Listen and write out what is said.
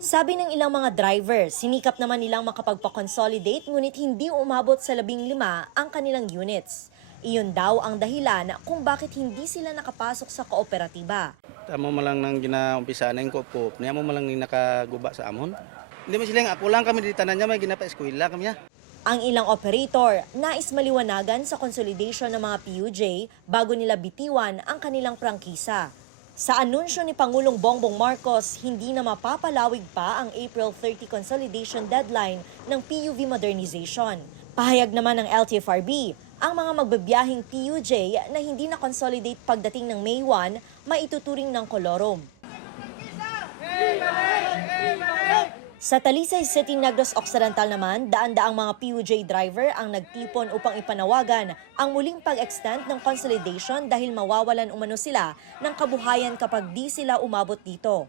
Sabi ng ilang mga driver, sinikap naman nilang makapagpa-consolidate ngunit hindi umabot sa 15 ang kanilang units. Iyon daw ang dahilan kung bakit hindi sila nakapasok sa kooperatiba. Amo mo lang nang ginaumpisa na yung kupo. Niya mo lang ni nakaguba sa amon. Hindi mo silang ako lang kami di tanan niya may ginapa-eskwela kami niya. Ang ilang operator nais maliwanagan sa consolidation ng mga PUJ bago nila bitiwan ang kanilang prangkisa. Sa anunsyo ni Pangulong Bongbong Marcos, hindi na mapapalawig pa ang April 30 consolidation deadline ng PUV modernization. Pahayag naman ng LTFRB, ang mga magbabiyahing PUJ na hindi na consolidate pagdating ng May 1, maituturing ng kolorum. Sa Talisay City, Negros Occidental naman, daan-daang mga PUJ driver ang nagtipon upang ipanawagan ang muling pag-extend ng consolidation dahil mawawalan umano sila ng kabuhayan kapag di sila umabot dito.